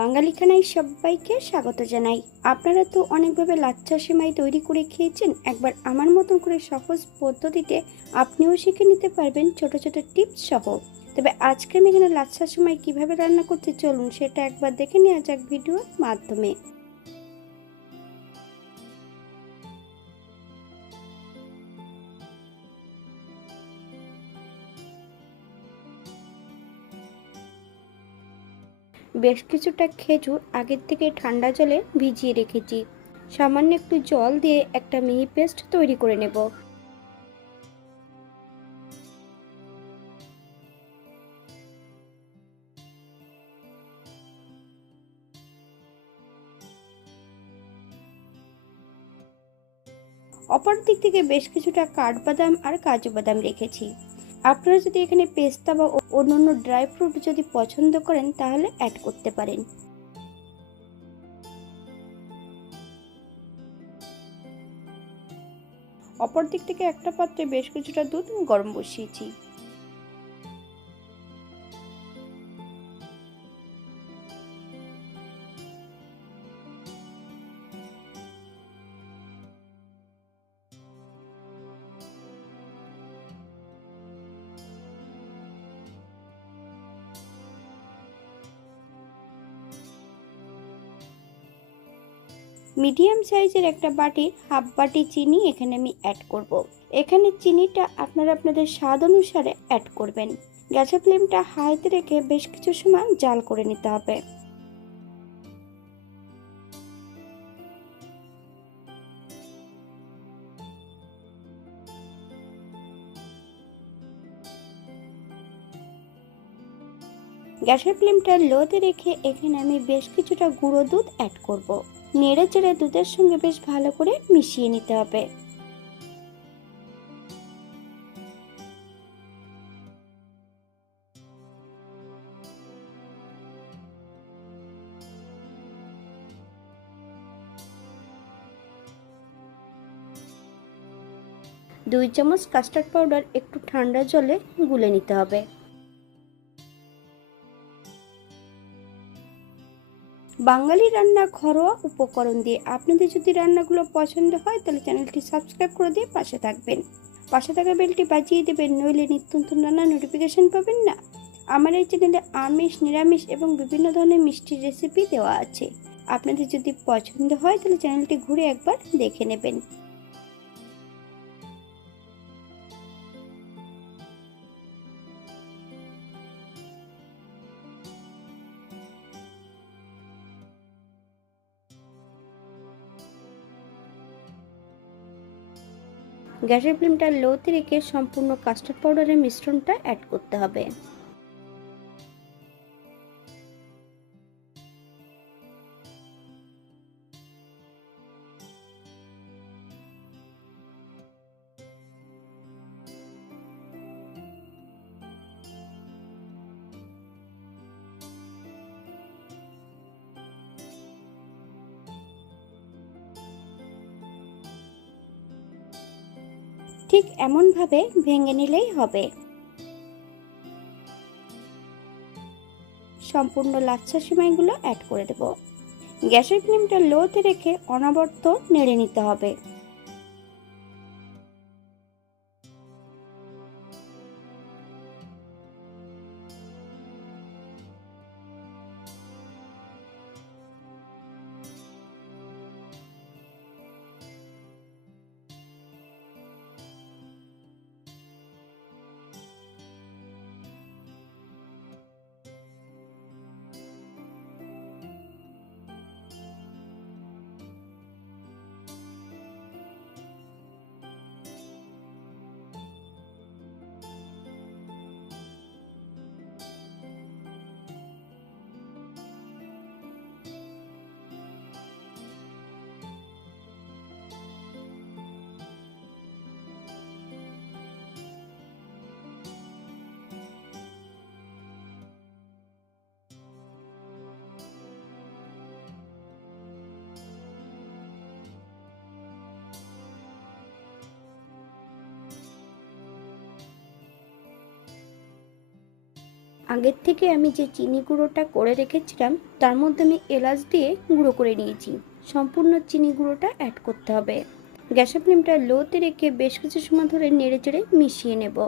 বাঙালি খানায় সবাইকে স্বাগত জানাই। আপনারা তো অনেকভাবে লাচ্ছা সেমাই তৈরি করে খেয়েছেন। একবার আমার মতন করে সহজ পদ্ধতিতে আপনিও শিখে নিতে পারবেন ছোট ছোট টিপস সহ। তবে আজকে আমি এখানে লাচ্ছা সেমাই কিভাবে রান্না করতে চলুন সেটা একবার দেখে নেওয়া যাক ভিডিওর মাধ্যমে। বেশ কিছুটা খেজুর আগের থেকে ঠান্ডা জলে ভিজিয়ে রেখেছি। সামান্য একটু জল দিয়ে একটা মিহি পেস্ট তৈরি করে নেব। অপর দিক থেকে বেশ কিছুটা কাঠবাদাম আর কাজু বাদাম রেখেছি। আপনারা যদি এখানে পেস্তা বা অন্যান্য ড্রাই ফ্রুট যদি পছন্দ করেন তাহলে অ্যাড করতে পারেন। অপর দিক থেকে একটা পাত্রে বেশ কিছুটা দুধ গরম বসিয়েছি। মিডিয়াম সাইজের একটা বাটির হাফ বাটি চিনি এখানে আমি অ্যাড করব। এখানে চিনিটা আপনারা আপনাদের স্বাদ অনুসারে অ্যাড করবেন। গ্যাসের ফ্লেমটা হাইতে রেখে বেশ কিছু সময় জাল করে নিতে হবে। গ্যাসের ফ্লেমটা লোতে রেখে এখানে আমি বেশ কিছুটা গুঁড়ো দুধ অ্যাড করব। নেড়ে চেড়ে দুধের সঙ্গে বেশ ভালো করে মিশিয়ে নিতে হবে। দুই চামচ কাস্টার্ড পাউডার একটু ঠান্ডা জলে গুলে নিতে হবে। বাঙালি রান্না ঘরোয়া উপকরণ দিয়ে আপনাদের যদি রান্নাগুলো পছন্দ হয় তাহলে চ্যানেলটি সাবস্ক্রাইব করে দিয়ে পাশে থাকবেন। পাশে থাকা বেলটি বাজিয়ে দেবেন, নইলে নিত্য নতুন রান্নার নোটিফিকেশন পাবেন না। আমার এই চ্যানেলে আমিষ, নিরামিষ এবং বিভিন্ন ধরনের মিষ্টির রেসিপি দেওয়া আছে। আপনাদের যদি পছন্দ হয় তাহলে চ্যানেলটি ঘুরে একবার দেখে নেবেন। গ্যাসের ফ্লেমটা লোতে রেখে সম্পূর্ণ কাস্টার্ড পাউডারের মিশ্রণটা অ্যাড করতে হবে। ঠিক এমনভাবে ভেঙে নিলেই হবে। সম্পূর্ণ লাচ্ছা সেমাইগুলো অ্যাড করে দেব। গ্যাসের ফ্লেমটা লোতে রেখে অনবরত নেড়ে নিতে হবে। আগের থেকে আমি যে চিনি গুঁড়োটা করে রেখেছিলাম তার মধ্যে আমি এলাচ দিয়ে গুঁড়ো করে নিয়েছি। সম্পূর্ণ চিনি গুঁড়োটা অ্যাড করতে হবে। গ্যাসের ফ্লেমটা লোতে রেখে বেশ কিছু সময় ধরে নেড়ে চেড়ে মিশিয়ে নেব।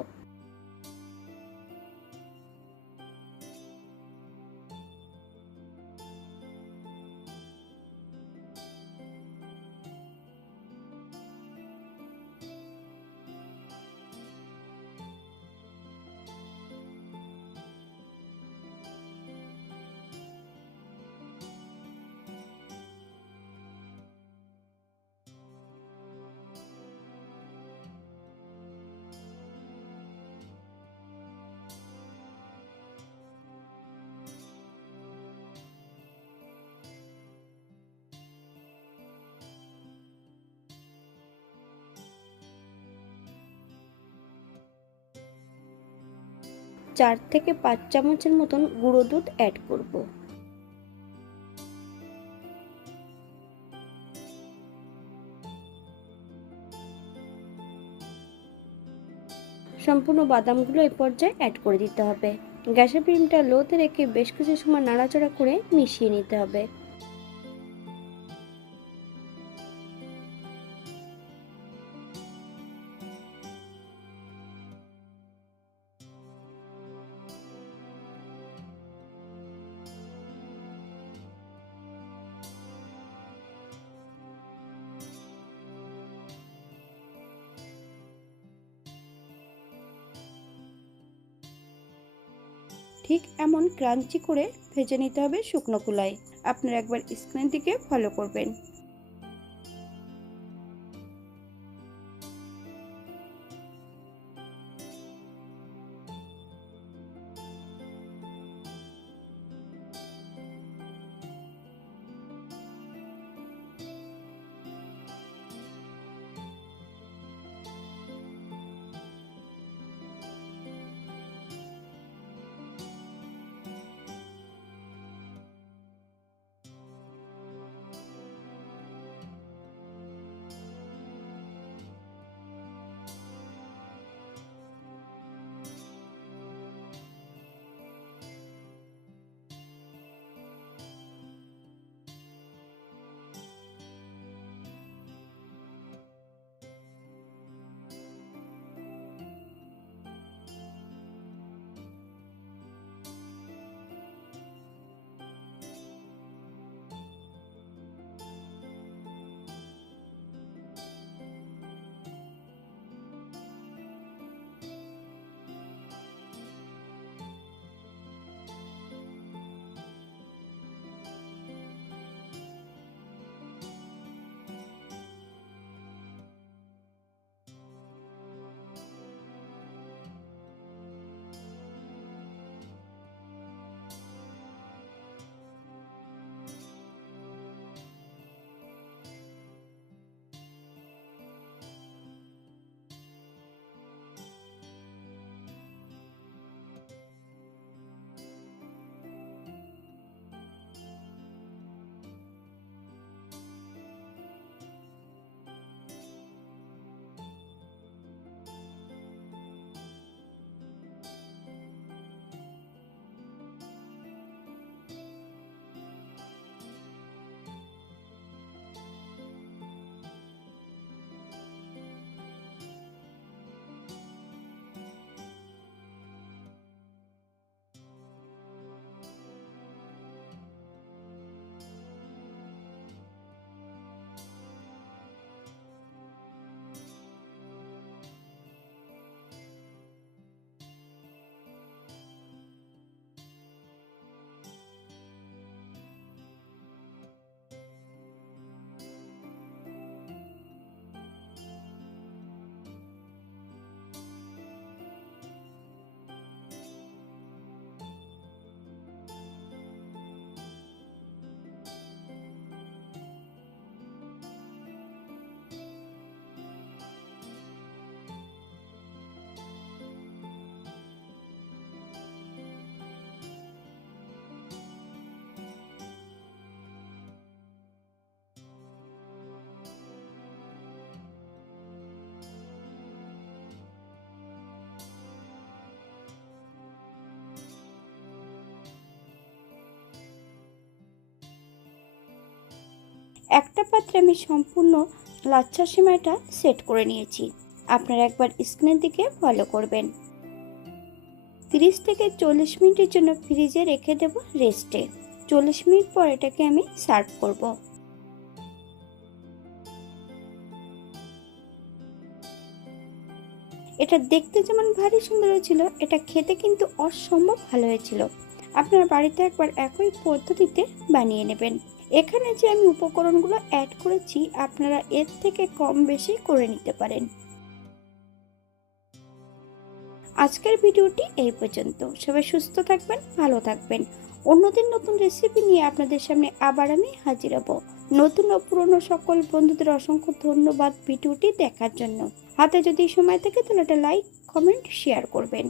4 থেকে 5 চামচের মতন গুঁড়ো দুধ অ্যাড করব। সম্পূর্ণ বাদামগুলো এই পর্যায়ে অ্যাড করে দিতে হবে। গ্যাসের ফ্লেমটা লোতে রেখে বেশ কিছু সময় নাড়াচাড়া করে মিশিয়ে নিতে হবে। ঠিক এমন ক্রাঞ্চি করে ভেজে নিতে হবে শুকনো খোলায়। আপনারা একবার স্ক্রিন থেকে ফলো করবেন। একটা পাত্রে আমি সম্পূর্ণ লাচ্ছা সেমাইটা সেট করে নিয়েছি। আপনারা একবার স্ক্রিনের দিকে ফলো করবেন। 30 থেকে 40 মিনিটের জন্য ফ্রিজে রেখে দেব রেস্টে। 40 মিনিট পর এটাকে আমি সার্ভ করব। এটা দেখতে যেমন ভারী সুন্দর হয়েছিল, এটা খেতে কিন্তু অসম্ভব ভালো হয়েছিল। আপনারা বাড়িতে একবার একই পদ্ধতিতে বানিয়ে নেবেন। এখানে যে আমি উপকরণগুলো অ্যাড করেছি, আপনারা এর থেকে কম বেশি করে নিতে পারেন। আজকের ভিডিওটি এই পর্যন্ত। সবাই সুস্থ থাকবেন, ভালো থাকবেন। অন্যদিন নতুন রেসিপি নিয়ে আপনাদের সামনে আবার আমি হাজির হব। নতুন ও পুরনো সকল বন্ধুদের অসংখ্য ধন্যবাদ ভিডিওটি দেখার জন্য। হাতে যদি সময় থাকে তাহলে একটা লাইক, কমেন্ট, শেয়ার করবেন।